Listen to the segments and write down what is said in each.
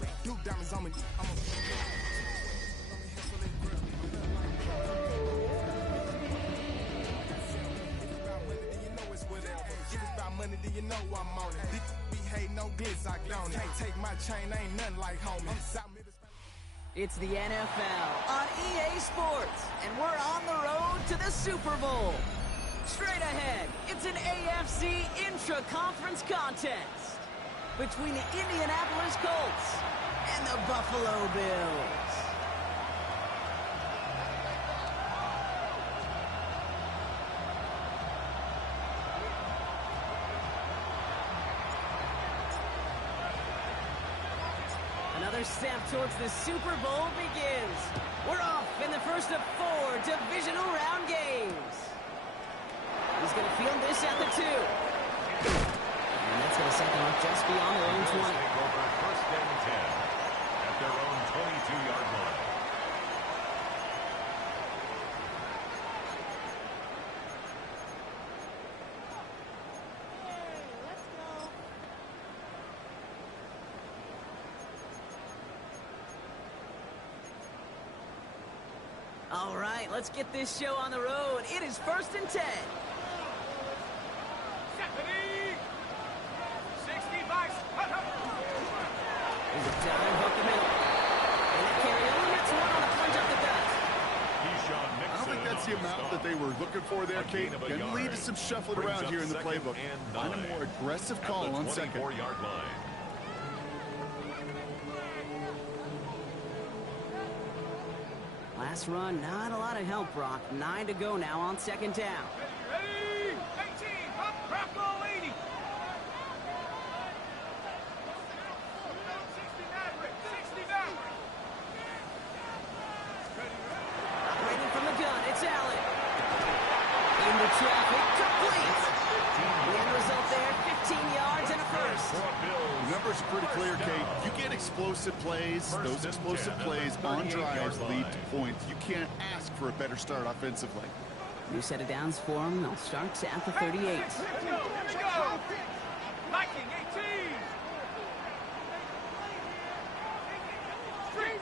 bells, blue diamonds on me. Money, do you know I'm on it? Be hating no glitz, I don't. Can't take my chain, ain't nothing like homie. It's the NFL on EA Sports, and we're on the road to the Super Bowl. Straight ahead, it's an AFC intra-conference contest between the Indianapolis Colts and the Buffalo Bills. Another step towards the Super Bowl begins. We're off in the first of 4 divisional round games. He's going to field this at the 2. And that's going to set them up just beyond their own 20. Take over first and 10 at their own 22-yard line. All right, let's get this show on the road. It is first and 10. 70, 65. There's a dive up the middle. And that carry only gets one on the plunge up the gut. I don't think that's the amount that they were looking for there, Kate. Can lead to some shuffling around here in the playbook. Find a more aggressive call on second. 24-yard line. Last run, not a lot of help, Brock. 9 to go now on second down. Ready? 18. Up, crack goal 80. 60 Maverick. 60 Maverick. Operating from the gun, it's Allen. Into traffic, complete. The end result there, 15 yards and a first. The numbers are pretty clear, Kate. You get explosive plays. Those explosive plays on drives lead to points. You can't ask for a better start offensively. New set of downs for him. They'll start at the 38. Here we go. Liking 18. Street.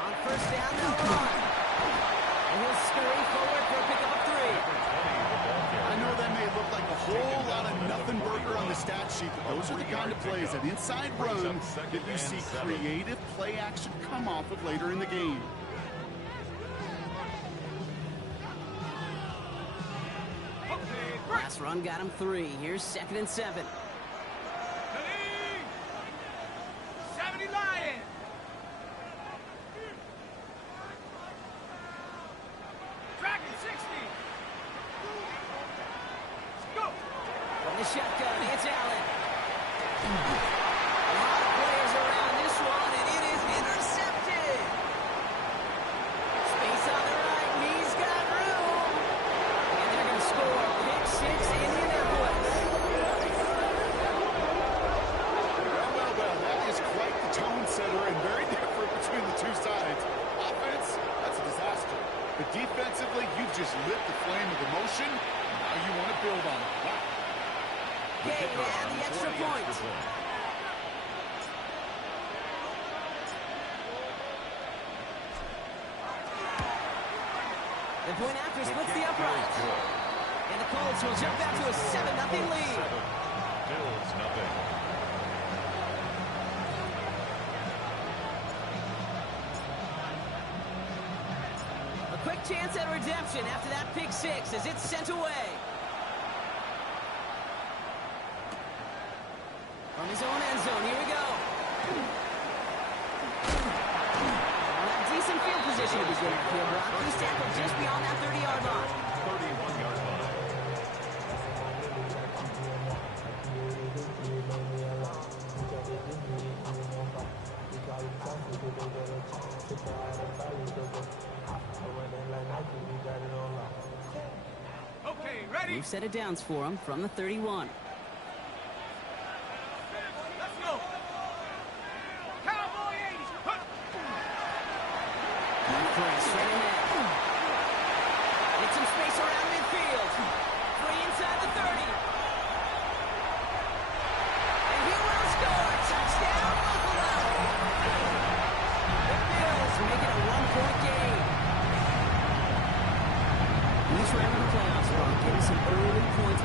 On first down, they'll run. And he'll scurry forward for a pickup of 3. I know that may look like a whole lot of nothing burger on the stat sheet, but those are the kind of plays, that inside run, that you see creative play action come off of later in the game. Last run got him 3. Here's second and 7. 70 Lions. Dragon 60. Go. From the shotgun, it's Allen. A lot of players around this one, and it is intercepted. Space on the right, he's got room. And they're going to score. Pick 6, Indianapolis. Well, that is quite the tone setter and very different between the two sides. Offense, that's a disaster. But defensively, you've just lit the flame of emotion. Now you want to build on it. Wow. Game and the extra point. The point after splits the upright. And the Colts will jump back to a 7-0 lead. Bills nothing. A quick chance at redemption after that pick 6 as it's sent away. From his own end zone, here we go. Decent field position to begin with here, Brock. He's tackled just beyond that 30-yard line. 31-yard line. Okay, ready? New set of downs for him from the 31. Let's go. Cowboy 80s. Straight ahead. Get some space around midfield. 3 inside the 30.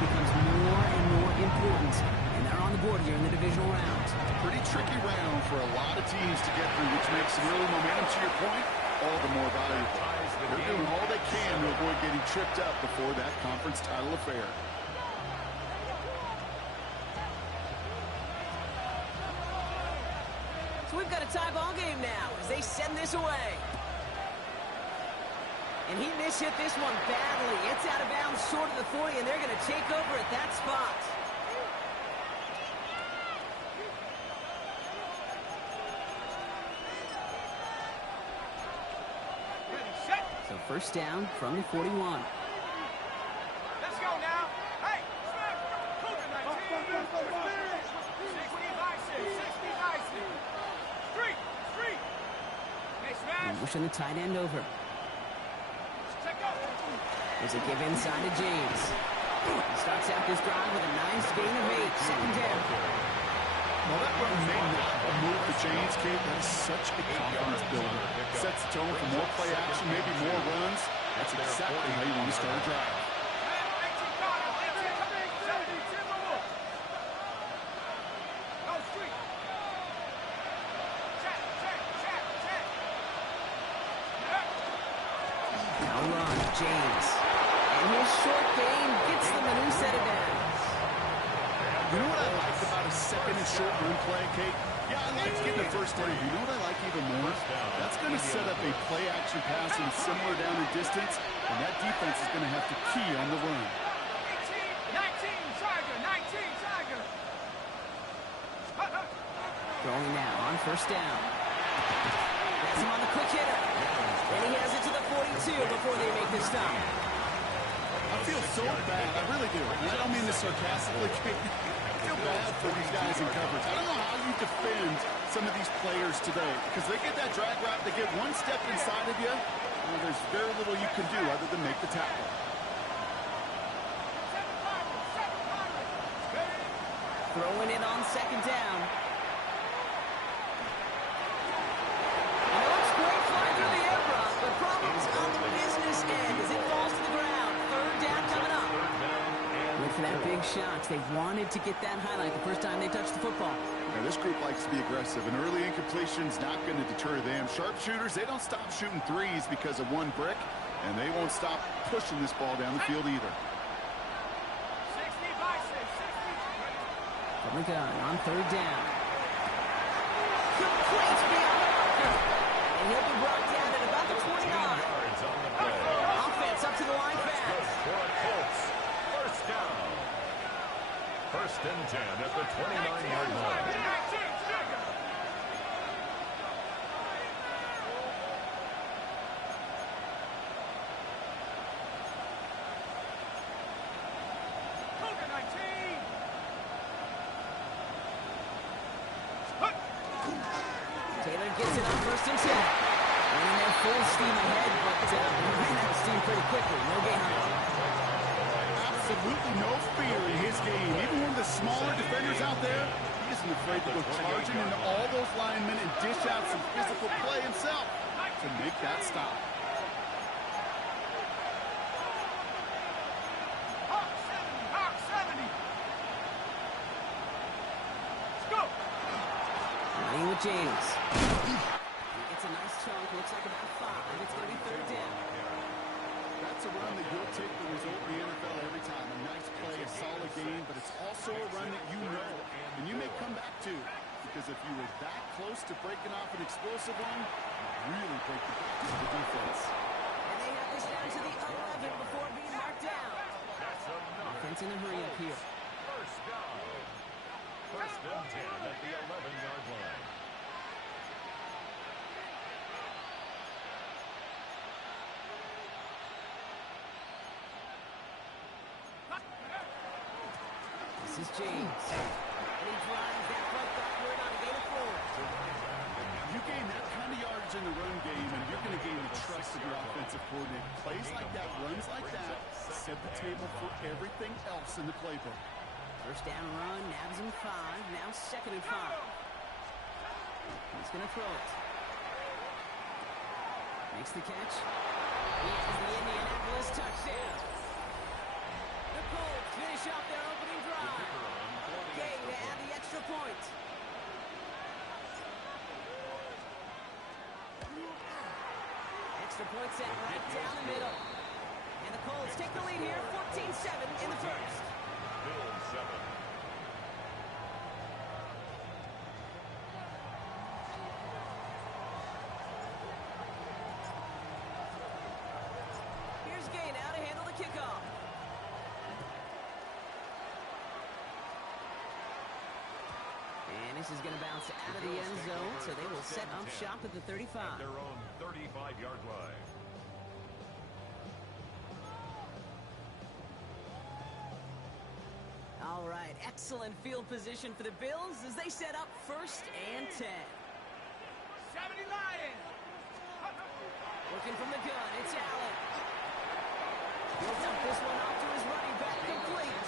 becomes more and more important, and they're on the board here in the divisional round. Pretty tricky round for a lot of teams to get through, which makes some early momentum, to your point, all the more valuable. They're doing all they can to avoid getting tripped up before that conference title affair. So we've got a tie ball game now as they send this away. And he mishit this one badly. It's out of bounds short of the 40, and they're going to take over at that spot. So first down from the 41. Let's go now. Hey, Smith. Cougar 19. 60 by 6. 60 by 6. Street. Street. Hey, Smash. Pushing the tight end over. Check out. There's a give inside to James. He starts out this drive with a nice gain of 8. Second down. Well, that run may not move the chains, Kate. That is such a confidence builder. Sets the tone for more play action, maybe more runs. That's exactly how you want to start a drive. Now run, James. And his short gain gets them a new set of downs. You know what I like about a second and short run play, Kate? Yeah, I like getting the first down. You know what I like even more? That's going to set up a play action pass in similar down and distance, and that defense is going to have to key on the run. 19 Tiger, 19 Tiger. Throwing now on first down. That's him on the quick hitter. And he has it to the 42 before they make this stop. I feel so bad. I really do. And I don't mean this sarcastically, Kate. I feel bad for these guys in coverage. I don't know how you defend some of these players today because they get that drag route, they get one step inside of you, and there's very little you can do other than make the tackle. Throwing it on second down. And it looks great flying through the air, Brock, but problems on the business end as it falls to the ground. Third down coming up. Went for that big shot. They wanted to get that highlight the first time they touched the football. Now, this group likes to be aggressive, and early incompletion's not going to deter them. Sharpshooters, they don't stop shooting threes because of one brick, and they won't stop pushing this ball down the field either. 60 by 6. 60. From the gun on third down. Complete beyond the marker. And he'll be brought down at about the 29. Yards on the play. Offense up to the line back. For a Colts. First down. First and 10 at the 29-yard line. 19 Tiger. Cougar 19. Taylor gets it on first and 10. Running their full steam ahead, but ran out of steam pretty quickly. No gain on it. Absolutely no fear in his game. Even one of the smaller defenders out there, he isn't afraid to go charging into all those linemen and dish out some physical play himself to make that stop. Hawk 70. Hawk 70. Let's go. Running with James. He gets a nice chunk. Looks like about 5. It's going to be third down. That's a run that you'll take the result in the NFL every time. A nice play, a solid game, but it's also a run that you know and you may come back to because if you were that close to breaking off an explosive one, you really break the back of the defense. And they have this down to the 11 before being marked down. Offense in a hurry up here. First down. First and 10 at the 11-yard line. This is James. And he drives that right backward on a gain of 4. You gain that kind of yardage in the run game, and you're going to gain the trust of your offensive coordinator. Plays like that, runs like that, set the table for everything else in the playbook. First down run, nabs him 5. Now second and 5. He's going to throw it. Makes the catch. He has the Indianapolis touchdown. The Colts finish off their opening drive. Gay to add the extra point. Extra point set right down the middle. And the Colts take the lead here, 14-7 in the first. Bills 7. Here's Gay now to handle the kickoff. And this is going to bounce out of the end zone, so they will set up shop at the 35. At their own 35-yard line. All right, excellent field position for the Bills as they set up 1st and 10. 70 Lions. Looking from the gun, it's Allen. He'll dump this one off to his running back, complete.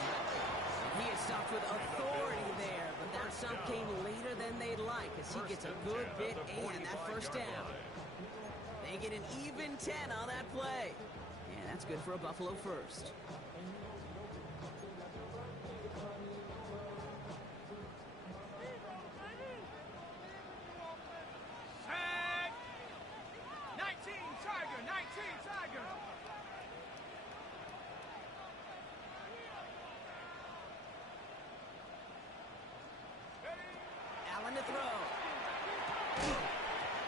He is stopped with authority there, but that stop came later than they'd like as he gets a good bit and that first down. They get an even 10 on that play. And that's good for a Buffalo first. Tag. 19 Tiger. 19 Tiger. Allen to throw.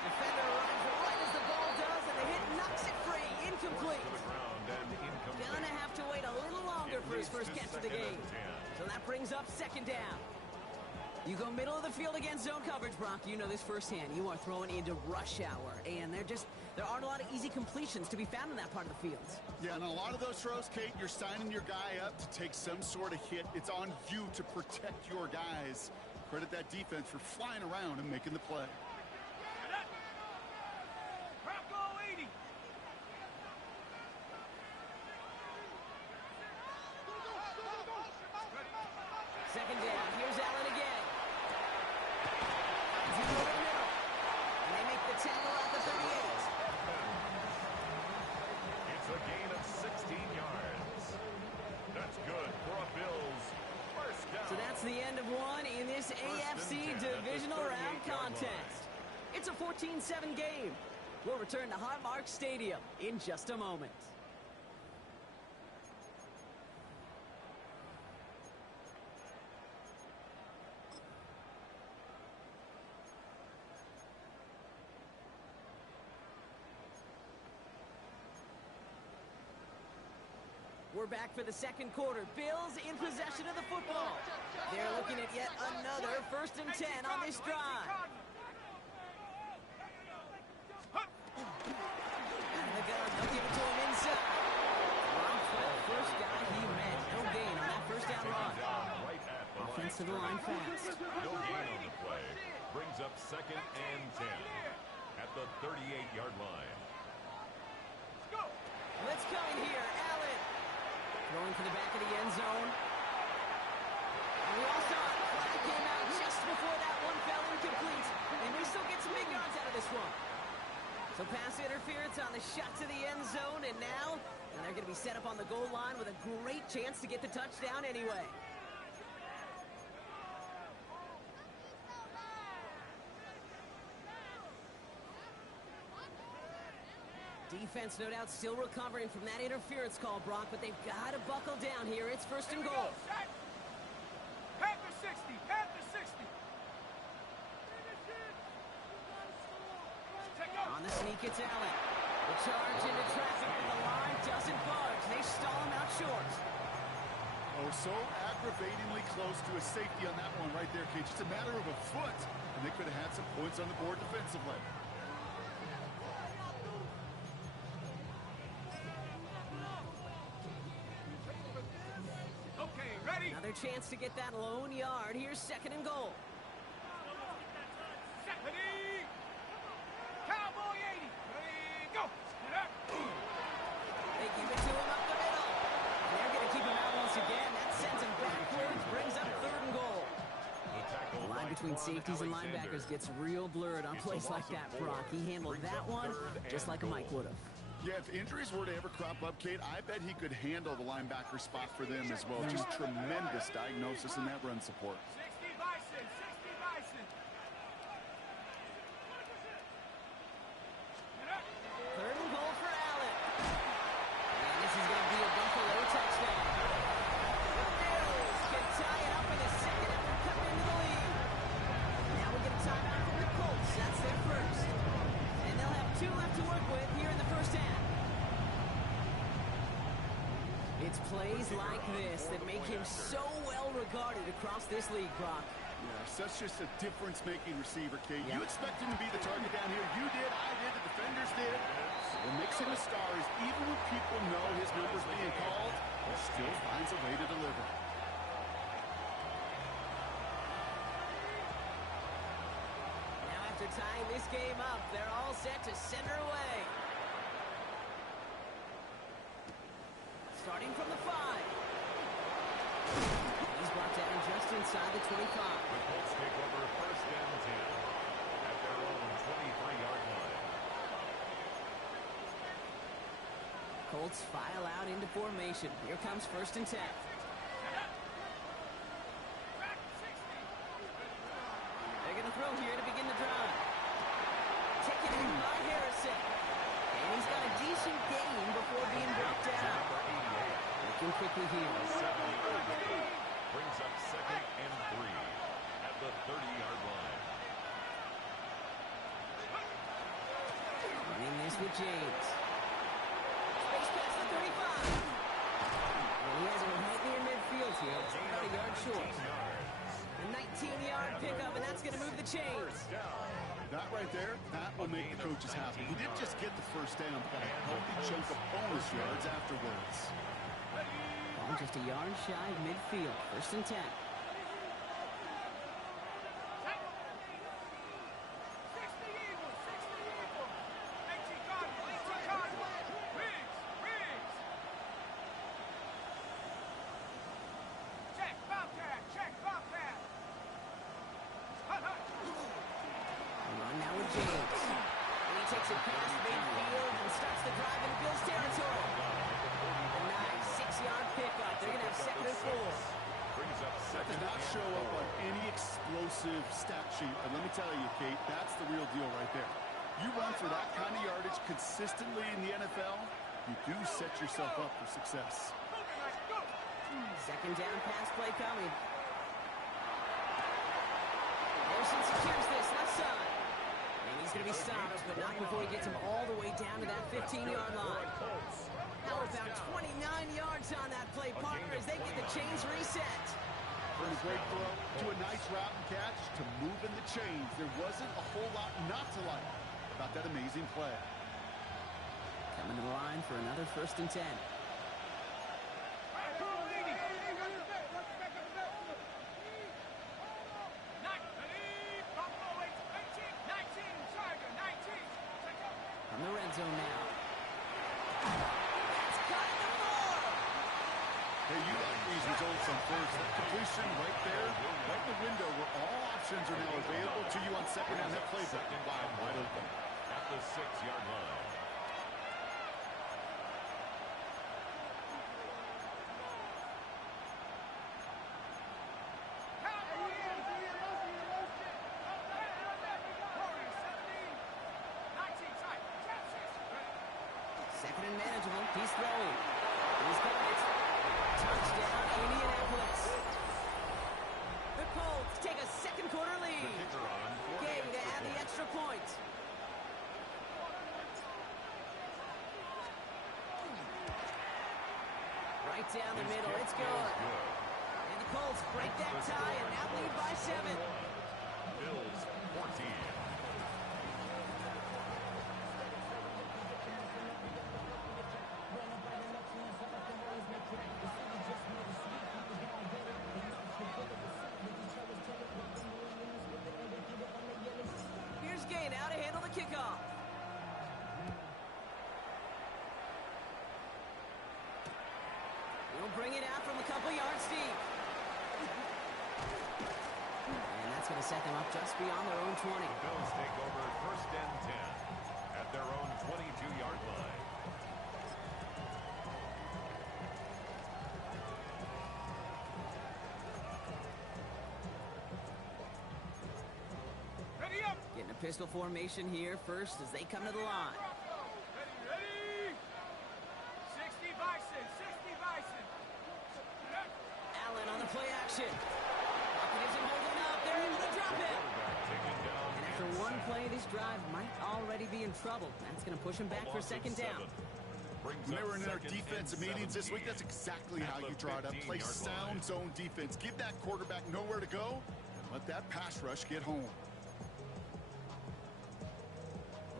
Defender runs right as the ball does, and the hit knocks it free. Incomplete. Gonna have to wait a little longer for his first catch of the game. So that brings up 2nd down. You go middle of the field against zone coverage, Brock. You know this firsthand. You are throwing into rush hour, and there aren't a lot of easy completions to be found in that part of the field. Yeah, and a lot of those throws, Kate, you're signing your guy up to take some sort of hit. It's on you to protect your guys. Credit that defense for flying around and making the play. Bronco 80. Second down. Here's Allen again. He's over the middle. And they make the tackle at the 38. It's a gain of 16 yards. That's good for a Bills first down. So that's the end of one in this AFC divisional round contest. It's a 14-7 game. We'll return to Highmark Stadium in just a moment. We're back for the second quarter. Bills in possession of the football. They're looking at yet another 1st and 10 on this drive. Out of the gun, they'll give it to him inside. First guy he met. No gain on that first down run. Offense to the line fast. No gain on the play. Brings up 2nd and 10 at the 38-yard line. Let's come in here. Allen throwing for the back of the end zone. And we all saw it. Flag came out just before that one fell incomplete. And we still get some big yards out of this one. So pass interference on the shot to the end zone. And now they're going to be set up on the goal line with a great chance to get the touchdown anyway. Defense, no doubt, still recovering from that interference call, Brock, but they've got to buckle down here. It's 1st and goal. Panther 60. Panther 60. On the sneak, it's Allen. The charge into traffic, but the line doesn't budge. They stall him out short. Oh, so aggravatingly close to a safety on that one right there, Kate. Just a matter of a foot, and they could have had some points on the board defensively. Okay, ready? Another chance to get that lone yard. Here's 2nd and goal. Ready? Cowboy 80. Ready, go. They give it to him up the middle. And they're going to keep him out once again. That sends him backwards, brings up 3rd and goal. The line between safeties and linebackers gets real blurred on plays like that, Brock. He handled that one just like a Mike would have. Yeah, if injuries were to ever crop up, Kate, I bet he could handle the linebacker spot for them as well. Just tremendous diagnosis in that run support. 60 Bison, 60 Bison. Third and goal for Allen. And this is going to be a Buffalo touchdown. The Bills can tie it up in a second after cutting into the lead. Now we get a timeout from the Colts. That's their first. And they'll have 2 left to work with here in the first half. It's plays like this that make him so well regarded across this league, Brock. Yeah, such just a difference-making receiver, Kate. You expect him to be the target down here. You did, I did, the defenders did. What makes him a star is even when people know his number's being called, he still finds a way to deliver. Now after tying this game up, they're all set to center away. Starting from the 5. He's brought down just inside the 25. The Colts take over first and 10 at their own 23-yard line. Colts file out into formation. Here comes first and 10. They're going to throw here to begin the drive. Taken in by Harrison. And he's got a decent gain before being brought down. Looking quickly here. Brings up second and 3 at the 30-yard line. Running this with James. Space pass to 35. And he has it right near midfield here. It's about a yard short. A 19-yard pickup, and that's going to move the chains. That right there, that will make the coaches happy. He didn't just get the first down, but a healthy chunk of bonus yards afterwards. Ball just a yard shy of midfield. First and 10. 60 Eagles, 60 Eagles. 18 Cardinals, Riggs. Check, Bobcat. Run now with James. And he takes it past midfield and starts the drive in Bills territory. A nice 6-yard pickup. They're going to have second and 4. Brings up That second does not show and up 4. on any explosive stat sheet, but let me tell you, Kate, that's the real deal right there. You run for that kind of yardage consistently in the NFL, you do set yourself up for success. Second down pass play coming. Harrison secures this left side. And he's going to be stopped, but not before he gets him all the way down to that 15-yard line. Now about 29 yards on that play, partner, as they get the chains reset. From a great throw to a nice route and catch to moving the chains. There wasn't a whole lot not to like about that amazing play. Coming to the line for another first and 10. From the red zone now. That's cut at the 4. Hey, you like these results on first. That completion right there, right in the window where all options are now available to you on second down. That playbook wide open. At the 6-yard line. Second and manageable. He's throwing. He's got it. Touchdown, Indianapolis. The Colts take a second quarter lead. The kicker on for the Gay to extra add the point. extra point. Right down the middle. It's good. And the Colts break that tie and now lead by 7. Bills 14. Here's Gay now to handle the kickoff. He'll bring it out from a couple yards deep. And that's going to set them up just beyond their own 20. The Bills take over first and 10 at their own 22-yard line. pistol formation here first as they come to the line. Ready? 60 Bison, 60 Bison. Allen on the play action. Pocket isn't holding up. They're able to drop it. And after one play, this drive might already be in trouble. That's going to push him back for second down. When they were in their defensive meetings this week, that's exactly how you draw it up. Play sound zone defense. Give that quarterback nowhere to go. Let that pass rush get home.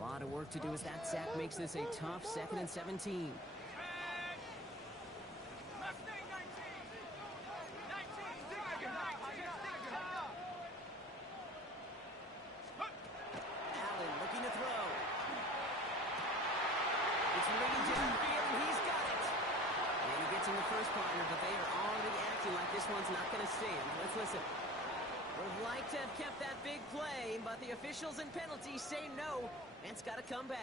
A lot of work to do as that sack makes this a tough 2nd and 17. Allen looking to throw. It's ringing downfield, and he's got it. And he gets in the first partner, but they are already acting like this one's not going to stand. Let's listen. Would like to have kept that big play, but the officials and penalties say no, and it's got to come back.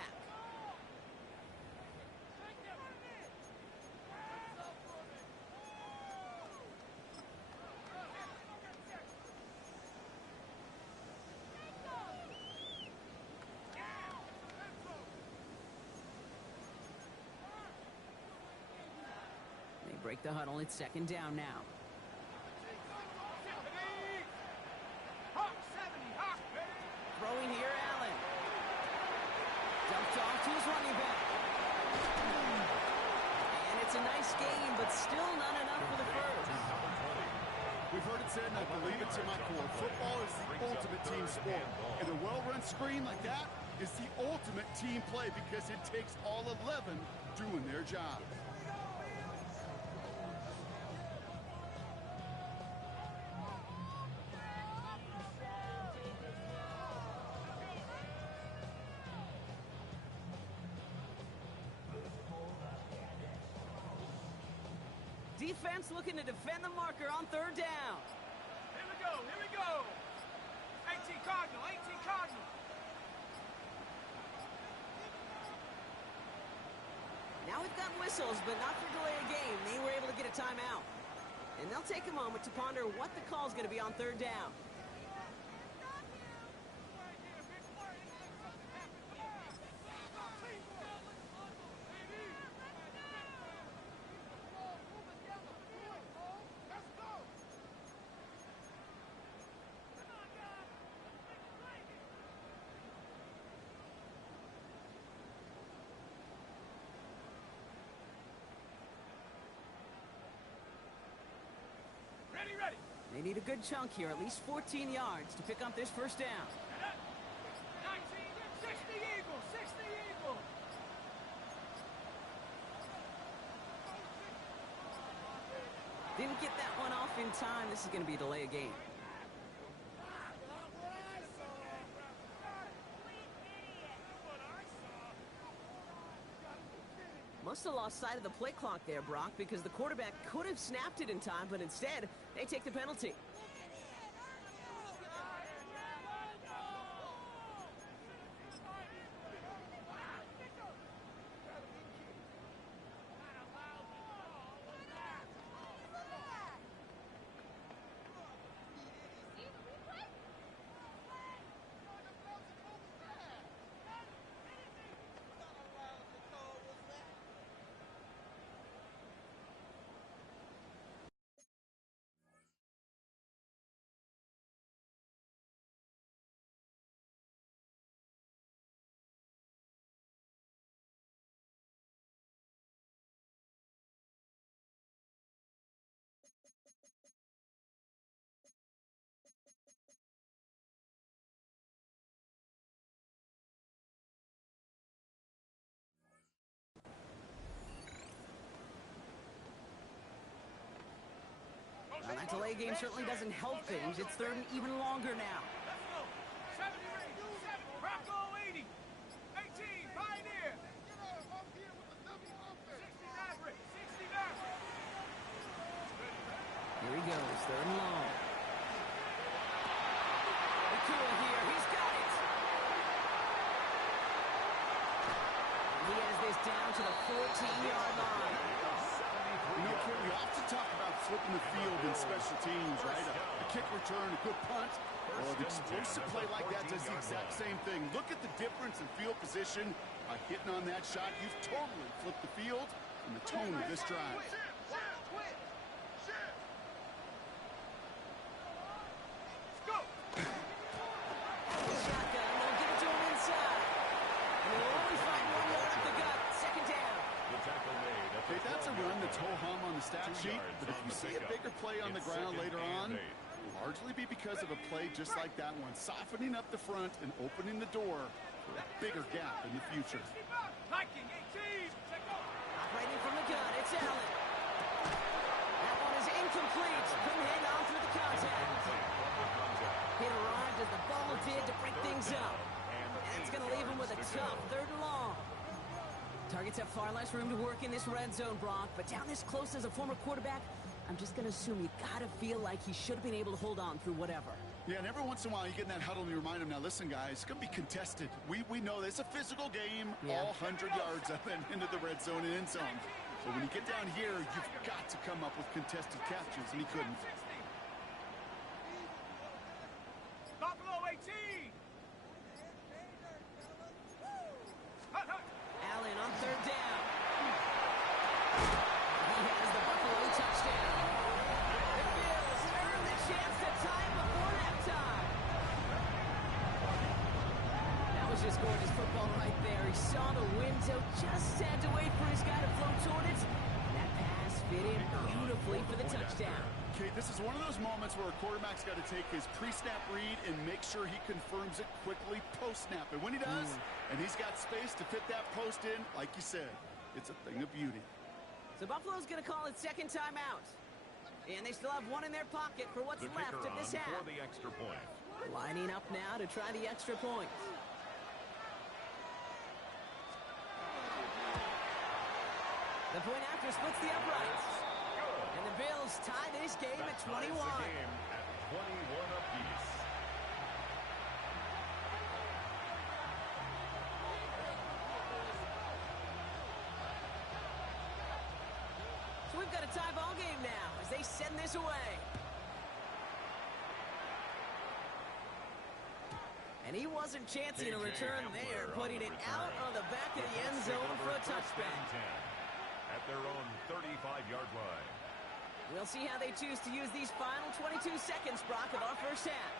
They break the huddle. It's second down now. Throwing here, Allen. Dumped off to his running back. And it's a nice game, but still not enough for the first. We've heard it said, and I believe it to my core, football is the ultimate team sport. And a well-run screen like that is the ultimate team play because it takes all 11 doing their job. Defense looking to defend the marker on third down. Here we go, here we go. 18 Cardinal, 18 Cardinal. Now we've got whistles, but not for delay of game. They were able to get a timeout. And they'll take a moment to ponder what the call is going to be on third down. Ready. They need a good chunk here, at least 14 yards to pick up this first down. 19, 60 Eagles, 60 Eagles. Didn't get that one off in time. This is going to be a delay of game. Must have lost sight of the play clock there, Brock, because the quarterback could have snapped it in time, but instead, they take the penalty. Well, that delay game certainly doesn't help things. It's third and even longer now. Let's go. 70 range, 7, Bronco 80. 18, Pioneer. 60 Maverick, 60 Maverick. Here he goes, third and long. Nakua here, he's got it. He has this down to the 14-yard line. You know, Kid, we often talk about flipping the field in special teams, right? A kick return, a good punt. Well, an explosive play like that does the exact same thing. Look at the difference in field position. By hitting on that shot, you've totally flipped the field and the tone of this drive. Shotgun, they'll give it to him inside. And they'll only find 1 yard up the gut. Second down. The tackle made. Okay, that's a run that's ho-hum on the stat sheet, but if you see a bigger play on the ground later on, it'll largely be because of a play just like that one, softening up the front and opening the door for a bigger gap in the future. Viking 18. Operating from the gun, it's Allen. That one is incomplete. Couldn't hang on through the contact. It arrived as the ball did to break things up. And it's going to leave him with a tough 3rd and long. Targets have far less room to work in this red zone, Brock, but down this close as a former quarterback, I'm just going to assume you got to feel like he should have been able to hold on through whatever. Yeah, and every once in a while you get in that huddle and you remind him, now listen, guys, it's going to be contested. We know this. It's a physical game, all 100 yards up and into the red zone and end zone. So when you get down here, you've got to come up with contested captures, and he couldn't. Buffalo 18. Allen on 3rd down. He has the Buffalo touchdown. The Bills earn the chance to tie it before halftime. That was just gorgeous football right there. He saw the window, just had to wait for his guy to float toward it. That pass fit in beautifully for the touchdown. Okay, this is one of those moments where a quarterback's got to take his pre-snap read and make sure he confirms it quickly post-snap. And when he does, and he's got space to fit that post in, like you said, it's a thing of beauty. So Buffalo's going to call it second timeout. And they still have one in their pocket for what's left of this half. For the extra point. Lining up now to try the extra point. The point after splits the uprights. And the Bills tie this game at 21. The game at 21 apiece. So we've got a tie ball game now as they send this away. And he wasn't chancing a return there, putting it out on the back of the end zone for a touchback. At their own 35-yard line. We'll see how they choose to use these final 22 seconds, Brock, of our first half.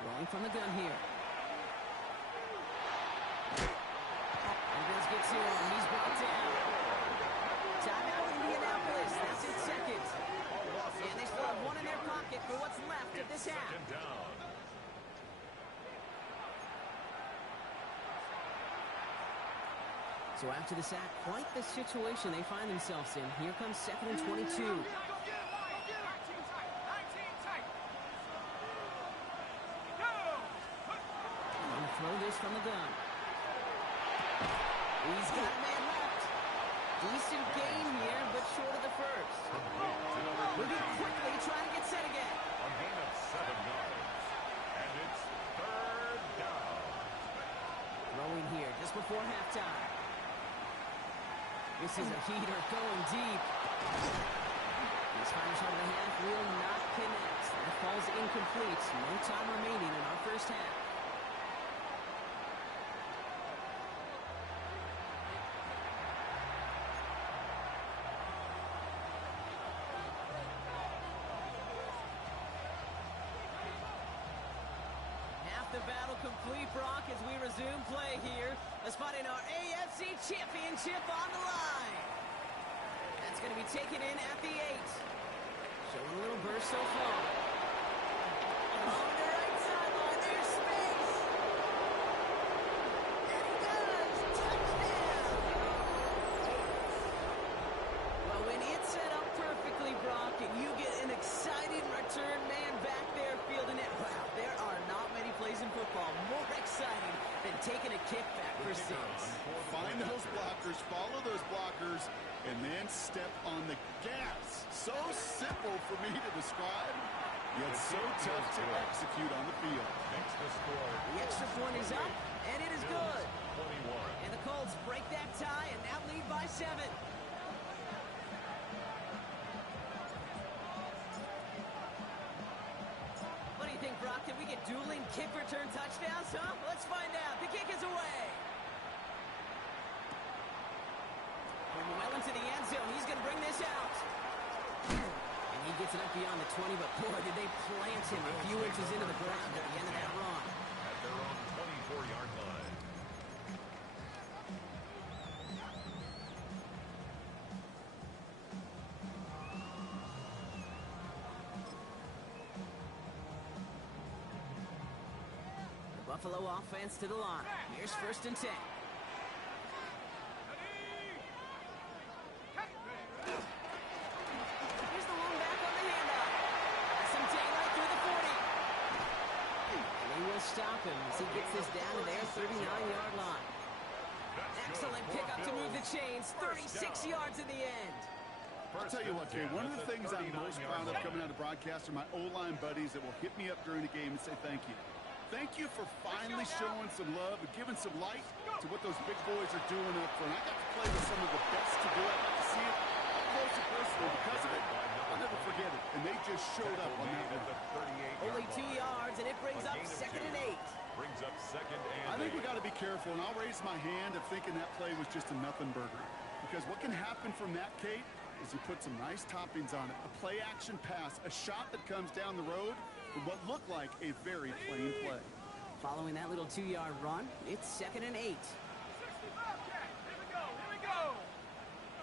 Throwing from the gun here. And Bills get to him. He's brought down. Timeout Indianapolis. That's its second. And they still have one in their pocket for what's left of this half. Second down. So after the sack, quite the situation they find themselves in. Here comes 2nd and 22. Throw this from the gun. He's got a man left. Decent gain here, but short of the first. Moving quickly, trying to get set again. A gain of 7 yards. And it's 3rd down. Throwing here just before halftime. This is a heater going deep. This final shot of the half will not connect. That falls incomplete. No time remaining in our first half. The battle complete, Brock, as we resume play here. Let's find in our AFC Championship on the line. That's going to be taken in at the 8. Showing a little burst so far. On the right sideline, there's space. And he does. Touchdown. Well, when it's set up perfectly, Brock, and you get an exciting return man back there fielding it, wow, there are not many plays in football more exciting than taking a kickback for 6. Find those blockers, follow those blockers, and then step on the gas. So simple for me to describe, yet so tough to execute on the field. Makes the score. The extra point is up, and it is good. 21. And the Colts break that tie and now lead by 7. What do you think, Brock? Did we get dueling kick return touchdowns, huh? Let's find out. The kick is away. Going well into the end zone. He's going to bring this out. And he gets it up beyond the 20, but boy, did they plant him a few inches into the ground at the end of that run. At their own 24-yard line. The Buffalo offense to the line. Here's 1st and 10. Here's the one back on the handoff. Has some daylight through the 40. And he will stop him as he gets this down to their 39-yard line. Excellent pickup to move the chains. 36 yards in the end. I'll tell you what, Kay, one of the things I'm most proud of coming out of broadcast are my O-line buddies that will hit me up during the game and say thank you. Thank you for finally showing some love and giving some light to what those big boys are doing up front. I got to play with some of the best to do it. I got to see it up close and personal because of it. I'll never forget it. And they just showed up on that one. Only 2 yards, and it brings up 2nd and 8. Brings up 2nd and 8. I think we got to be careful, and I'll raise my hand of thinking that play was just a nothing burger. Because what can happen from that, Kate, is you put some nice toppings on it. A play-action pass, a shot that comes down the road from what looked like a very plain play. Following that little 2-yard run, it's 2nd and 8. 60 Bobcat. Here we go. Here we go.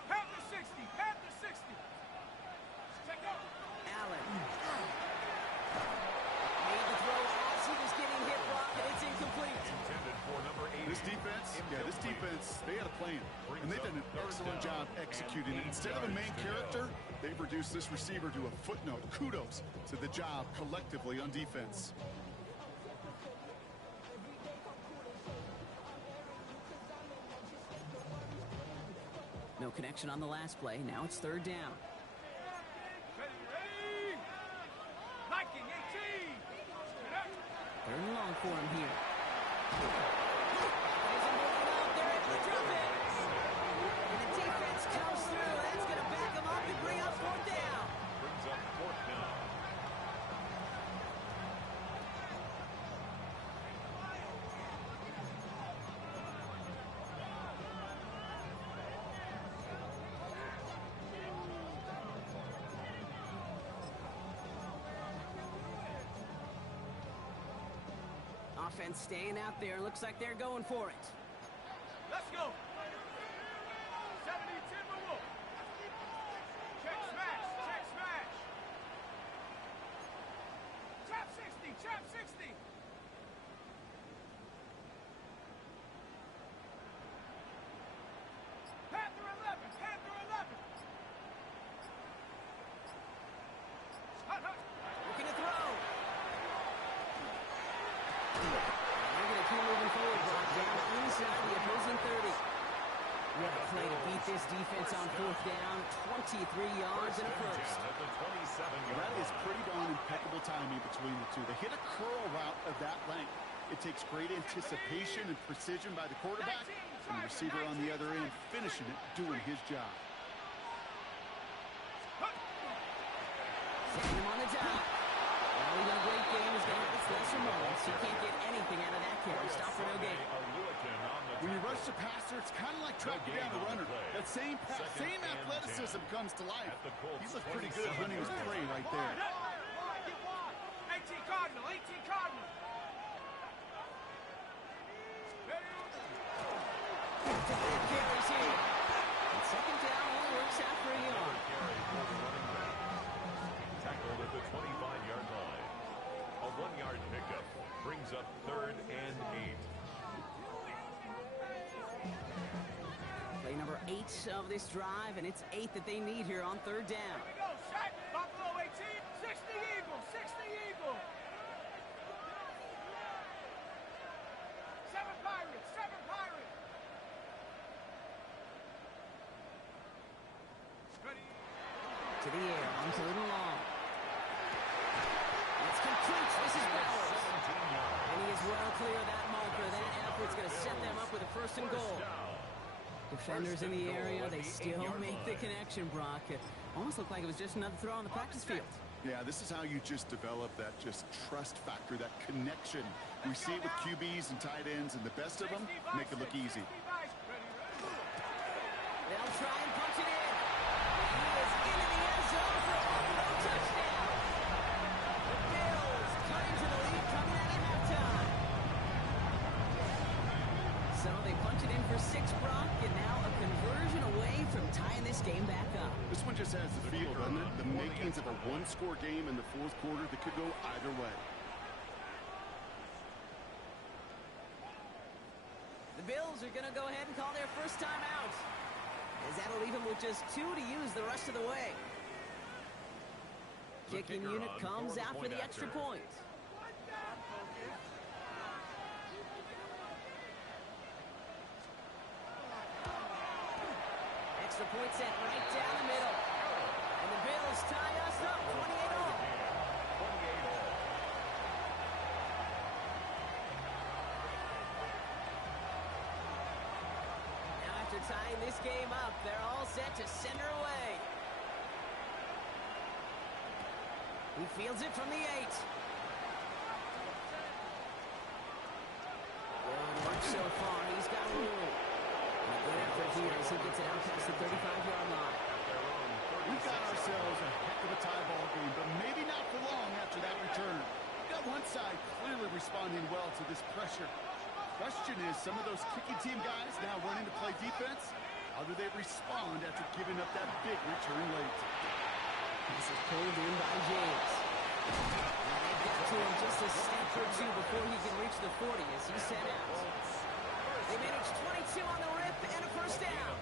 Panther 60. Panther 60. Check out. Allen. Made the throw as he was getting hit, Brock, and it's incomplete. Intended for number 80. This defense, they had a plan. And they've done an excellent job executing it. Instead of a main character, they've reduced this receiver to a footnote. Kudos to the job collectively on defense. No connection on the last play. Now it's 3rd down. Ready. Liking 18. 3rd and long for him here. Isn't moving out. They're able to drop it. And the defense comes through. That's going to back him up and bring up 4th down. Brings up 4th down. Offense staying out there. Looks like they're going for it. Let's go. 70 Timberwolf. Check smash. Check smash. Trap 60. Trap 60. Panther 11. Panther 11. Hut, hut. Looking to throw. They're going to keep moving forward, Brock, down inside the opposing 30. What a play to beat this defense on 4th down. 23 yards and a first. At the 27-yard That is line. pretty darn impeccable timing between the two. They hit a curl route of that length. It takes great anticipation and precision by the quarterback, and the receiver on the other end finishing it, doing his job. Setting him on the dot. Well, even a great game is going to have its lesser moments. You can't get anything out of that carry. Stop for no gain. When you rush the passer, it's kind of like tracking down the runner. That same pass, same athleticism comes to life. He looked pretty good hunting his prey right there. 18 Cardinal. 18 Cardinal. Carries here. And 2nd down only works out for a yard. Tackled at the 25-yard line. A 1-yard pickup brings up 3rd and 8. Play number 8 of this drive, and it's 8 that they need here on 3rd down. Here we go. Shot. Buffalo 18. 60 Eagle. 60 Eagle. 7 Pirates. To the air, on third and long. It's complete. This is Bowers. And he is well clear of that marker. That effort's going to set them up with a first and goal. Defenders in the area, they still make the connection, Brock. It almost looked like it was just another throw on the practice field. Yeah, this is how you just develop that just trust factor, that connection. We see it with QBs and tight ends, and the best of them make it look easy. They'll try and punch it in. He is into the end zone for a no touchdown. The Bills cut into the lead coming out of halftime. So they punch it in for 6, Brock, and now a conversion away from tying this game back up. This one just has the feel, doesn't it? The makings of a one-score game in the fourth quarter that could go either way. The Bills are going to go ahead and call their first time out, as that'll leave them with just 2 to use the rest of the way. Kicking unit comes out for the extra point. Extra point set right down the middle. And the Bills tie us up 28 all. Now after tying this game up, they're all set to send her away. He fields it from the 8. Good work so far. He's got room. Good effort here as he gets it out past the 35-yard line. We've got ourselves a heck of a tie ball game, but maybe not for long after that return. We've got one side clearly responding well to this pressure. Question is, some of those kicking team guys now running to play defense, how do they respond after giving up that big return late? This is pulled in by James. And they get to him just a step or 2 before he can reach the 40 as he's sent out. They managed 22 on the rip and a first down.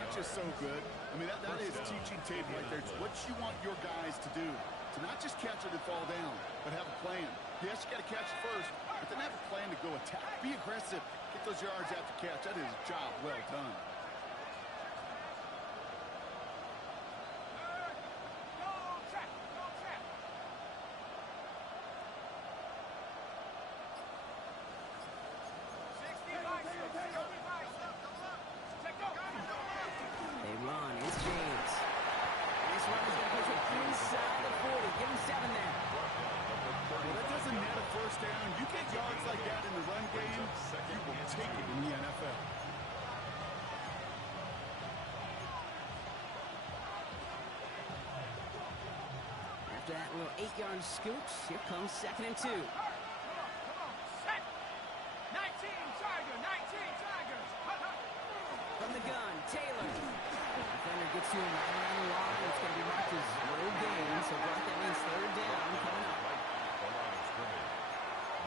That's just so good. I mean, that is teaching tape right there. It's what you want your guys to do. To not just catch it and fall down, but have a plan. Yes, you got to catch it first, but then have a plan to go attack. Be aggressive. Get those yards after catch. That is a job well done. They run. It's James. This run is going to push it inside the 40. Give him 7 there. Well, that doesn't net a first down. You get yards like that in the run game, you will take it in the NFL. After that little 8-yard scoot, here comes 2nd and 2. From the gun, Taylor. Defender gets to him right around the line. It's going to be marked as no gain, so Brock, that means 3rd down coming up.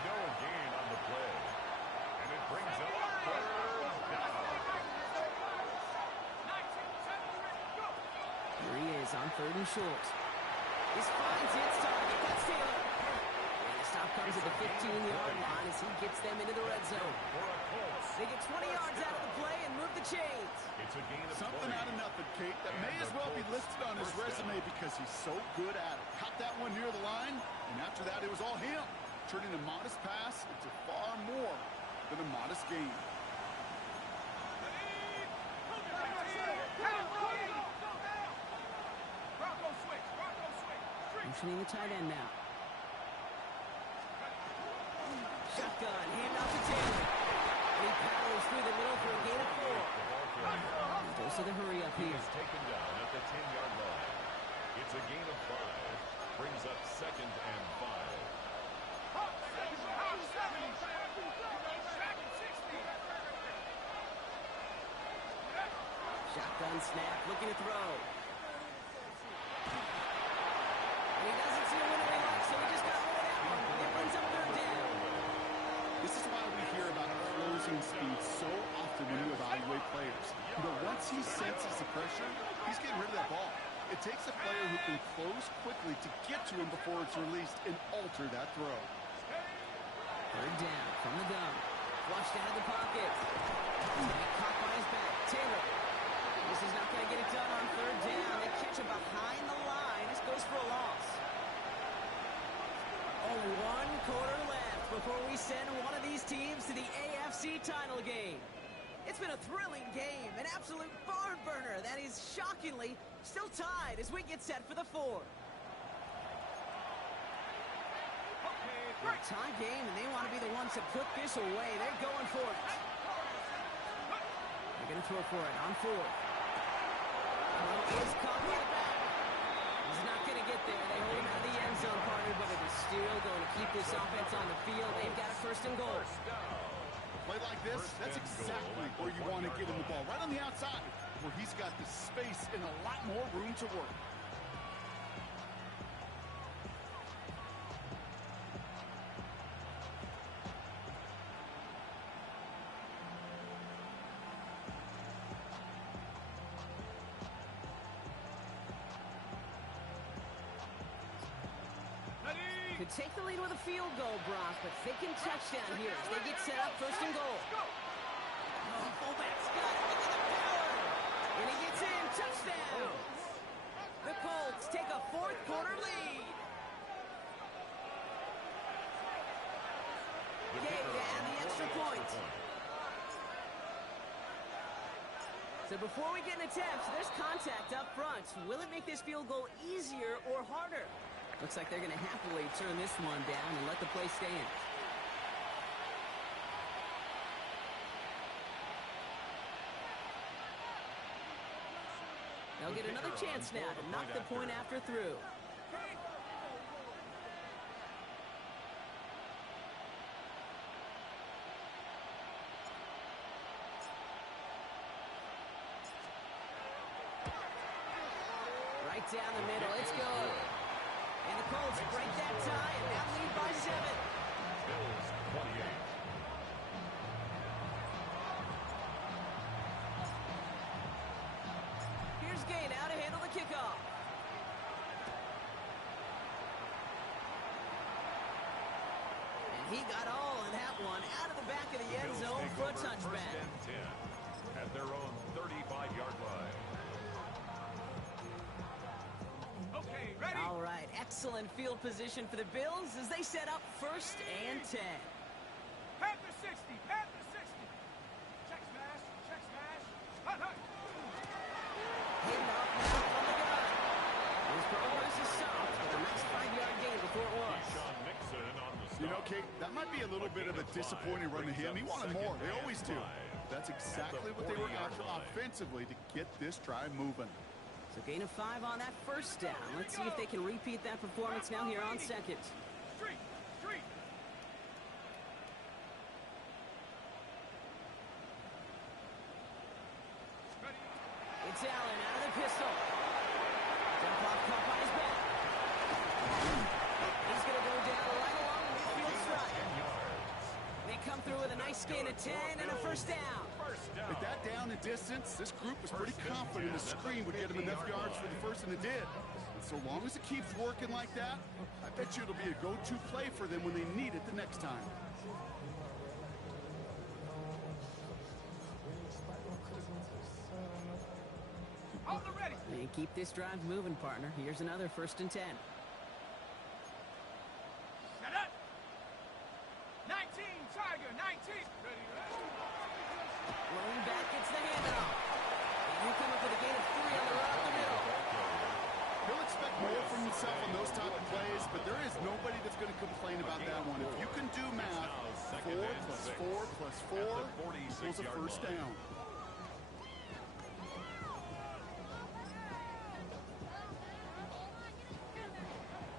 No gain on the play. And it brings up 3rd down. Here he is on 3rd and short. This finds its target. That's Taylor. And the stop comes at the 15-yard line as he gets them into the red zone. They get 20 yards out of the play and move the chains. It's a gain of Something out of nothing, Kate. That may as well be listed on his resume because he's so good at it. Caught that one near the line, and after that, it was all him. Turning a modest pass into far more than a modest gain. Motioning the tight end now. Shotgun, hand off to Taylor. And he powers through the middle for a gain of 4. Goes to the hurry up here. He's taken down at the 10-yard line. It's a gain of 5. Brings up 2nd and 5. Shotgun snap, looking to throw. And he doesn't see a winner he likes, so he just got rid of that one. It brings up 3rd down. This is why we hear about closing speed so often when you evaluate players. But once he senses the pressure, he's getting rid of that ball. It takes a player who can close quickly to get to him before it's released and alter that throw. 3rd down from the gun. Flushed out of the pocket. He's going to get caught by his back. Taylor. This is not going to get it done on 3rd down. They catch him behind the goes for a loss. Only 1 quarter left before we send one of these teams to the AFC title game. It's been a thrilling game, an absolute barn burner that is shockingly still tied as we get set for the 4th. A tie game, and they want to be the ones to put this away. They're going for it. They're going to throw for it on 4th. Is caught by the back. He's not going to get there. They hold him out of the end zone, partner, but it is still going to keep this offense on the field. They've got a 1st and goal. A play like this, that's exactly where you want to get him the ball. Right on the outside, where he's got the space and a lot more room to work. Could take the lead with a field goal, Brock, but thinking touchdown here as they get set up 1st and goal. Oh, fullback's got it. Look at the power. And he gets in. Touchdown. The Colts take a 4th quarter lead. Gay to add the extra point. So before we get an attempt, there's contact up front. Will it make this field goal easier or harder? Looks like they're going to happily turn this one down and let the play stand. They'll get another chance now to knock the point after through. Right down the middle. It's good. And the Colts break that tie and now lead by 7. Bills 28. Here's Gay now to handle the kickoff. And he got all in that one out of the back of the end Bills zone take for a over touchback. 1st and 10 at their own 35-yard line. Okay, ready? All right, excellent field position for the Bills as they set up 1st and 10. Panther 60, Panther 60. Check smash, check smash. Hut, hut. Hidden off now from the gun. His progress is stopped with a nice 5-yard gain before it was. Sean Mixon on the stop. You know, Kate, that might be a little bit of a disappointing run to him. He wanted more. They always do. That's exactly what they were after offensively to get this drive moving. So gain of 5 on that 1st down. Let's see if they can repeat that performance now here on 2nd. Street, street. Ready? It's Allen out of the pistol. Dump off caught by his back. He's going to go down right along the midfield strike. They come through with a nice gain of 10 and a 1st down. With that down and distance, this group was pretty confident the screen would get him enough yards for the 1st, and it did. And so long as it keeps working like that, I bet you it'll be a go-to play for them when they need it the next time. Hold the ready. And keep this drive moving, partner. Here's another 1st and 10. Set up. 19, Tiger, 19. Ready, ready. Rolling back gets the handoff. And you come up with a gain of 3 on the run up the middle. He'll expect more from himself on those type of plays, but there is nobody that's going to complain about that one. If you can do math, 4 plus 4 plus 4 equals a 1st down.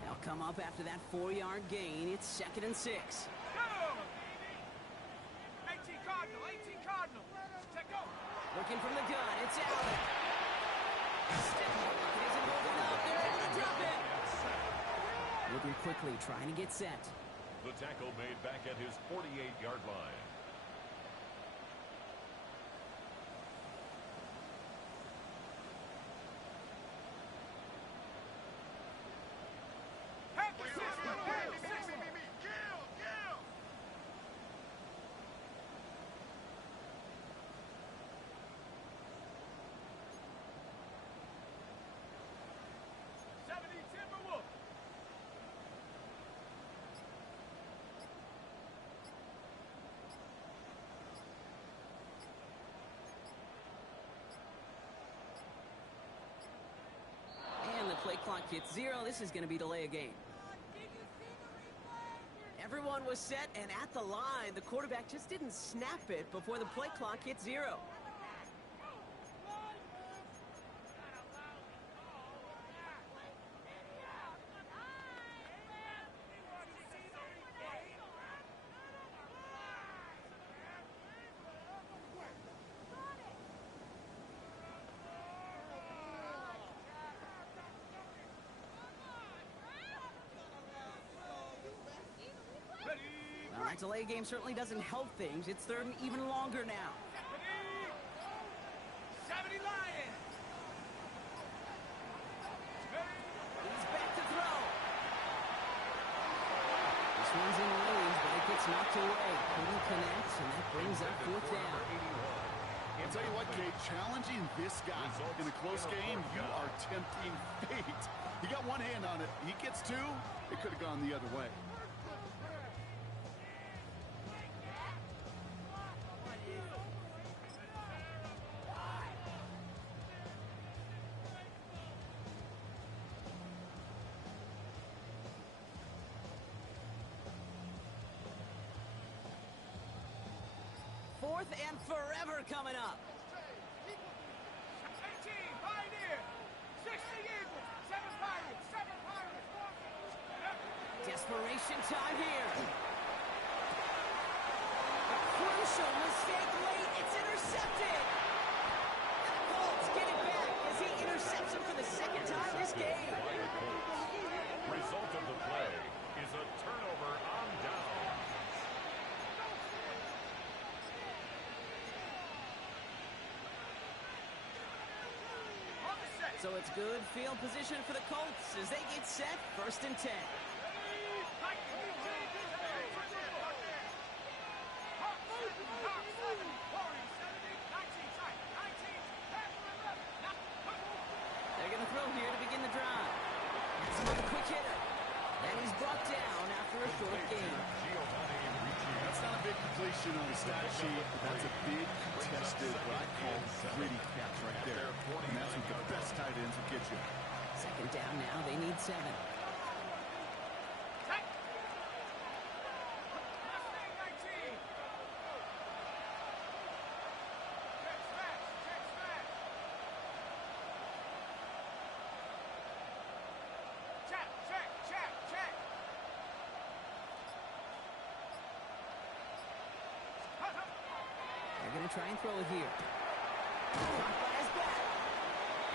They'll come up after that 4-yard gain. It's 2nd and 6. Go! 18 Cardinal, 18 Cardinal. Take go. Looking from the gun, it's Allen. Step pocket isn't holding up. They're able to drop it. Moving quickly, trying to get set. The tackle made back at his 48-yard line. Panther 60, Panther 60. Kill, kill. 70 Timber. It's 0. This is going to be delay a game. Everyone was set and at the line. The quarterback just didn't snap it before the play clock hit 0. Well, that delay game certainly doesn't help things. It's 3rd and even longer now. 70 Lions. He's back to throw. This one's in range, but it gets knocked away. Couldn't connect, and that brings up 4th down. I'll tell you what, Kate, challenging this guy in a close game, you are tempting fate. He got one hand on it. He gets 2. It could have gone the other way. Fourth and forever coming up. 18 Pioneer. 60 Eagles. 7 Pirates. 7 Pirates. Desperation time here. A crucial mistake late. It's intercepted. And the Colts get it back as he intercepts him for the 2nd time this game. Result of the play is a turnover on down. So it's good field position for the Colts as they get set. 1st and 10. They're going to throw here to begin the drive. That's another quick hitter. And he's brought down after a short game. That's not a big completion on the stat sheet, but that's a big contested, what I call gritty catch right there. And that's what the best tight ends will get you. 2nd down now. They need 7. They're going to try and throw it here. Caught by his back.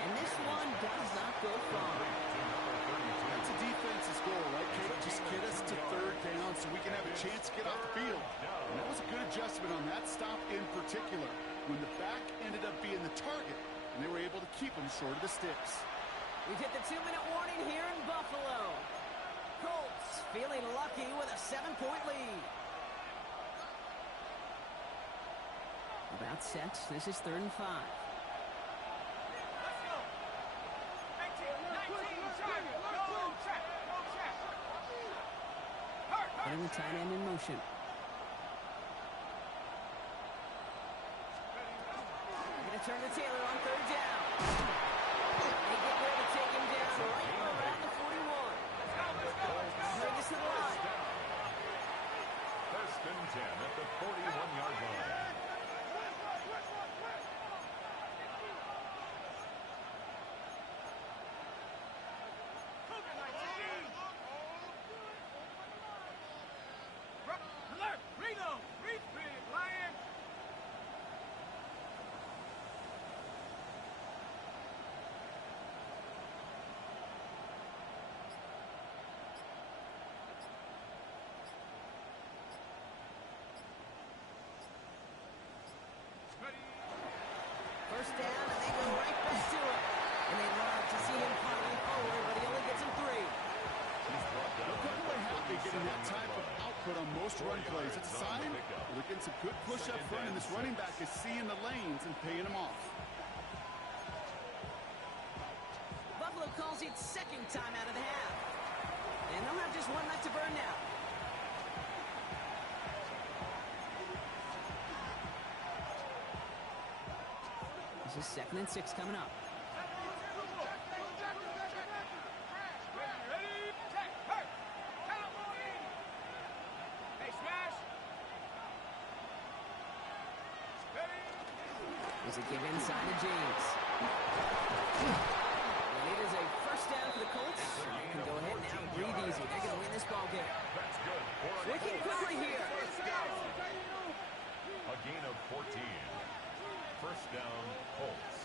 And this one does not go far. That's a defense's goal, right, Kate? Just get us to 3rd down so we can have a chance to get off the field. And that was a good adjustment on that stop in particular, when the back ended up being the target, and they were able to keep him short of the sticks. We've hit the 2-minute warning here in Buffalo. Colts feeling lucky with a 7-point lead. About set. This is 3rd and 5. Putting the tight end in motion. They're going to turn to Taylor on 3rd down. They get there to take him down right around the 41. Bring us to the line. 1st and 10 at the 41-yard line. First down, and they go right back to it. And they love to see him firing forward, but he only gets him 3. They're probably happy getting that type of output on most run plays. It's a sign they're getting some good push up front, and this running back is seeing the lanes and paying them off. Buffalo calls it 2nd time out of the half. And they'll have just 1 left to burn now. This is 2nd and 6 coming up. There's a give inside to James. And it is a first down for the Colts. They can go ahead now and breathe easy. They're going to win this ball game. That's good. Looking quickly here. A gain of 14. First down, Colts.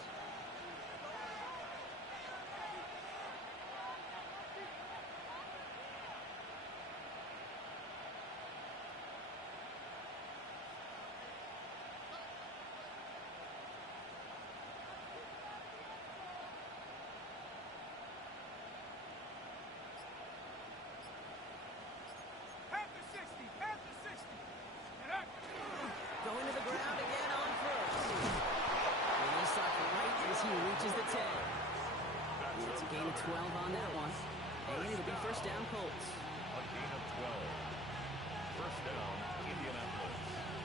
Going to the ground again on first. And he stopped right as he reaches the 10. It's a gain of 12 on that one. And it'll be first down Colts. A gain of 12. First down, Indianapolis.